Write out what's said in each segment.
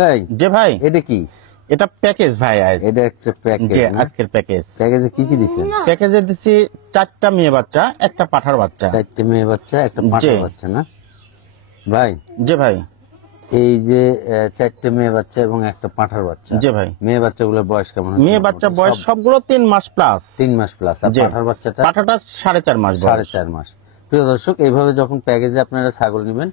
ভাই যে ভাই এটা কি? এটা প্যাকেজ ভাই। এটা একটা প্যাকেজ। যে আজকের প্যাকেজ। প্যাকেজে কি কি দিছেন? প্যাকেজে দিছি 4টা মেয়ে বাচ্চা, একটা পাঠার বাচ্চা। 4টে মেয়ে বাচ্চা, একটা পাঁঠার বাচ্চা না ভাই? যে ভাই এই যে 4টে মেয়ে বাচ্চা এবং একটা পাঁঠার বাচ্চা। যে ভাই মেয়ে বাচ্চাগুলোর বয়স কেমন? মেয়ে বাচ্চা বয়স সবগুলো 3 মাস প্লাস। 3 মাস প্লাস। আর পাঁঠার বাচ্চাটা? পাঠাটা 4.5 মাস বয়স। 4.5 মাস। প্রিয় দর্শক, এইভাবে যখন প্যাকেজে আপনারা ছাগল নেবেন,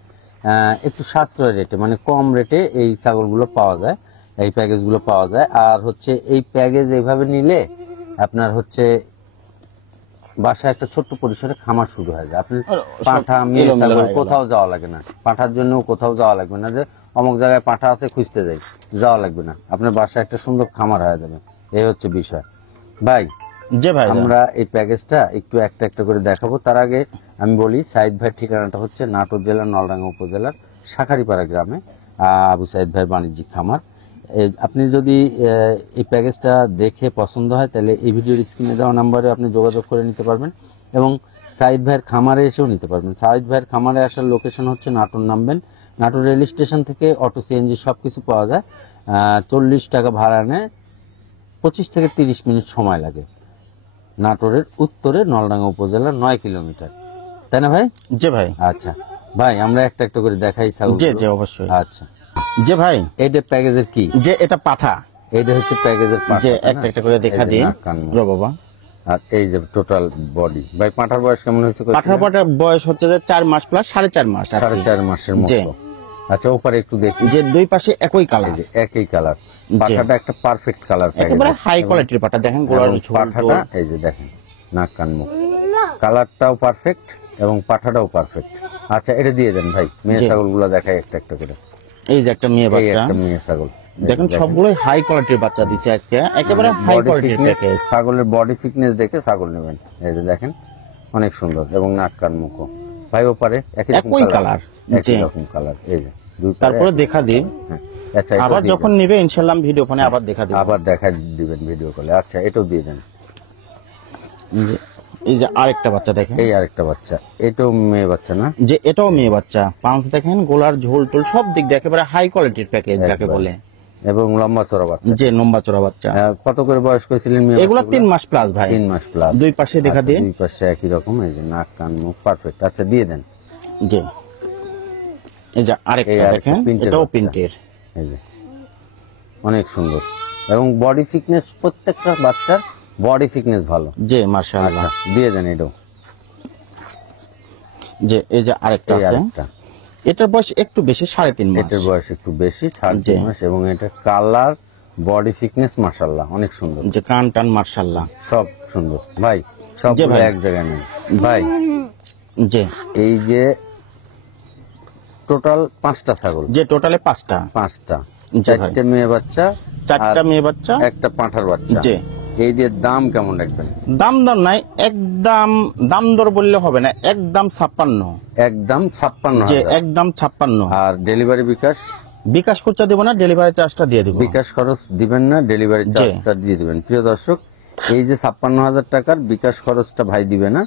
একটু সাশ্রয় রেটে, মানে কম রেটে এই ছাগলগুলো পাওয়া যায়, এই প্যাকেজগুলো পাওয়া যায়। আর হচ্ছে এই প্যাকেজ এইভাবে নিলে আপনার হচ্ছে বাসায় একটা ছোট্ট পরিসরে খামার শুরু হয়ে যায়। আপনি পাঁঠা মেয়ে ছাগল কোথাও যাওয়া লাগে না, পাঁঠার জন্য কোথাও যাওয়া লাগবে না, যে অমুক জায়গায় পাঁঠা আছে খুঁজতে যাওয়া লাগবে না, আপনার বাসায় একটা সুন্দর খামার হয়ে যাবে। এই হচ্ছে বিষয় ভাই। যে ভাই আমরা এই প্যাকেজটা একটু একটা একটা করে দেখাবো। তার আগে আমি বলি, সাইদ ভাইয়ের ঠিকানাটা হচ্ছে নাটোর জেলার নলডাঙ্গা উপজেলার শাখারিপাড়া গ্রামে, আবু সাইদ ভাইয়ের বাণিজ্যিক খামার। আপনি যদি এই প্যাকেজটা দেখে পছন্দ হয়, তাহলে এই ভিডিওর স্ক্রিনে দেওয়া নাম্বারে আপনি যোগাযোগ করে নিতে পারবেন এবং সাইদ ভাইয়ের খামারে এসেও নিতে পারবেন। সাইদ ভাইয়ের খামারে আসার লোকেশন হচ্ছে নাটোর নামবেন, নাটোর রেল স্টেশন থেকে অটো সিএনজি সব কিছু পাওয়া যায়। 40 টাকা ভাড়া নেয়, 25 থেকে 30 মিনিট সময় লাগে। নাটোরের উত্তরে নলডাঙ্গা উপজেলার 9 কিলোমিটার, তাই না ভাই? যে ভাই আচ্ছা ভাই, আমরা একটা একটা করে দেখাই ছাগল। যে অবশ্যই। আচ্ছা যে ভাই এইটা প্যাকেজের কি? যে এটা পাঠা। এইটা হচ্ছে প্যাকেজের যে একটা একটা করে দেখা দিই বাবা। আর এই যে টোটাল বডি। ভাই পাঁঠার বয়স কেমন হয়েছে? পাঠার বয়স হচ্ছে যে 4 মাস প্লাস 4.5 মাস। 4.5 মাসের মতো। আচ্ছা, ওপারে একটু দেখি। যে দুই পাশে একই কালার। একই কালার। পাঠাটা একটা পারফেক্ট কালার, একেবারে হাই কোয়ালিটির পাঠা। দেখেন গোলার পাঠাটা, এই যে দেখেন নাক কান মুখ, কালারটাও পারফেক্ট এবং পাঠাটাও পারফেক্ট। আচ্ছা, এটা দিয়ে দেন ভাই। মেয়ে ছাগলগুলো দেখাই একটা একটা করে। এই যে একটা মেয়ে বাচ্চা, একটা মেয়ে ছাগল দেখেন সবগুলোই হাই কোয়ালিটির বাচ্চা দিছে আজকে, একেবারে হাই কোয়ালিটির প্যাকেজ। ছাগলের বডি ফিটনেস দেখে ছাগল নেবেন। এই যে দেখেন অনেক সুন্দর এবং নাক কান মুখ ভাই ওপারে একই কালার, একই রকম কালার। এই যে তারপরে দেখা দিই। আচ্ছা, আবার যখন নেবে ইনশাআল্লাহ ভিডিও ফোনে আবার দেখা দিই, আবার দেখা দিবেন ভিডিও কলে। আচ্ছা, এটাও দিয়ে দেন। এই যে আরেকটা বাচ্চা দেখেন, এই আরেকটা বাচ্চা, এটাও মেয়ে বাচ্চা না? যে এটাও মেয়ে বাচ্চা। পাঁচ দেখেন, গোলার ঝোল টোল সব দিক দিয়ে একেবারে হাই কোয়ালিটির প্যাকেজ যাকে বলে। এবং লম্বা চড়া বাচ্চা। যে লম্বা চড়া বাচ্চা। কত করে বয়স করেছিলেন? এগুলো 3 মাস প্লাস ভাই। 3 মাস প্লাস। দুই পাশে দেখা দিই। দুই পাশে একই রকম। এই যে নাক কান মুখ পারফেক্ট। আচ্ছা, দিয়ে দেন। যে এই যে আরেকটা দেখেন, এটাও প্রিন্টের। এই যে অনেক সুন্দর এবং বডি ফিটনেস, প্রত্যেকটা বাচ্চার বডি ফিটনেস ভালো। যে মাশাআল্লাহ। দিয়ে দেন এটাও। যে এই যে আরেকটা আছে, এটার বয়স একটু বেশি, 3.5 মাস। এটার বয়স একটু বেশি, 3.5 মাস এবং এটা কালার বডি ফিটনেস মাশাআল্লাহ অনেক সুন্দর। যে কান টান মাশাআল্লাহ সব সুন্দর ভাই। সব এক জায়গায় নেই ভাই। যে এই যে টোটাল 5টা ছাগল। যে টোটালে 5টা। 4টে মেয়ে বাচ্চা, 4টা মেয়ে বাচ্চা, একটা পাঁঠার বাচ্চা। যে এই যে দাম কেমন রাখবেন? দাম দর নাই, একদম দাম দর বললে হবে না, একদম 56। একদম 56। যে একদম 56। আর ডেলিভারি বিকাশ খরচা দেব না, ডেলিভারি চার্জটা দিয়ে দেব। বিকাশ খরচ দিবেন না, ডেলিভারি চার্জটা দিয়ে দিবেন। প্রিয় দর্শক, এই যে 56,000 টাকার বিকাশ খরচটা ভাই দিবে না।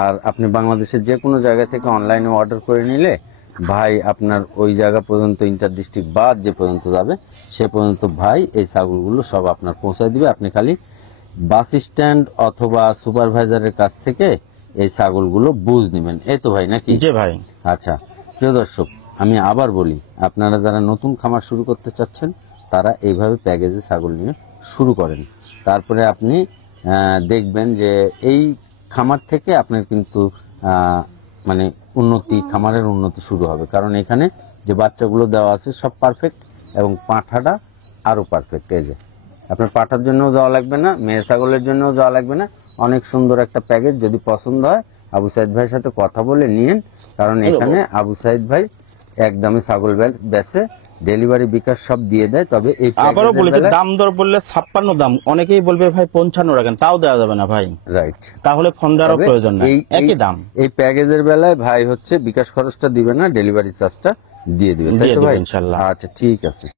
আর আপনি বাংলাদেশের যে কোনো জায়গা থেকে অনলাইনে অর্ডার করে নিলে ভাই আপনার ওই জায়গা পর্যন্ত, ইন্টার ডিস্ট্রিক্ট বাদ যে পর্যন্ত যাবে সে পর্যন্ত ভাই এই ছাগলগুলো সব আপনার পৌঁছায় দিবে। আপনি খালি বাস স্ট্যান্ড অথবা সুপারভাইজারের কাছ থেকে এই ছাগলগুলো বুঝ নেবেন। এই তো ভাই নাকি? যে ভাই। আচ্ছা প্রিয় দর্শক, আমি আবার বলি, আপনারা যারা নতুন খামার শুরু করতে চাচ্ছেন তারা এইভাবে প্যাকেজে ছাগল নিয়ে শুরু করেন। তারপরে আপনি দেখবেন যে এই খামার থেকে আপনার কিন্তু মানে খামারের উন্নতি শুরু হবে। কারণ এখানে যে বাচ্চাগুলো দেওয়া আছে সব পারফেক্ট এবং পাঁঠাটা আরও পারফেক্ট। এই যে আপনার পাঠার জন্যও যাওয়া লাগবে না, মেয়ে ছাগলের জন্যও যাওয়া লাগবে না। অনেক সুন্দর একটা প্যাকেজ। যদি পছন্দ হয় আবু সাইদ ভাইয়ের সাথে কথা বলে নিয়েন, কারণ এখানে আবু সাইদ ভাই একদমই ছাগল বেচে, ডেলিভারি বিকাশ সব দিয়ে দেয়। তবে এই আবারও বলি, দাম দর বললে 56 দাম, অনেকেই বলবে ভাই 55 রাখেন, তাও দেওয়া যাবে না ভাই। রাইট, তাহলে ফোন দেওয়ার প্রয়োজন নাই, একই দাম। এই প্যাকেজের বেলায় ভাই হচ্ছে বিকাশ খরচটা দিবে না, ডেলিভারি চার্জটা দিয়ে দিবেন, তাই তো ভাই? ইনশাআল্লাহ। আচ্ছা ঠিক আছে।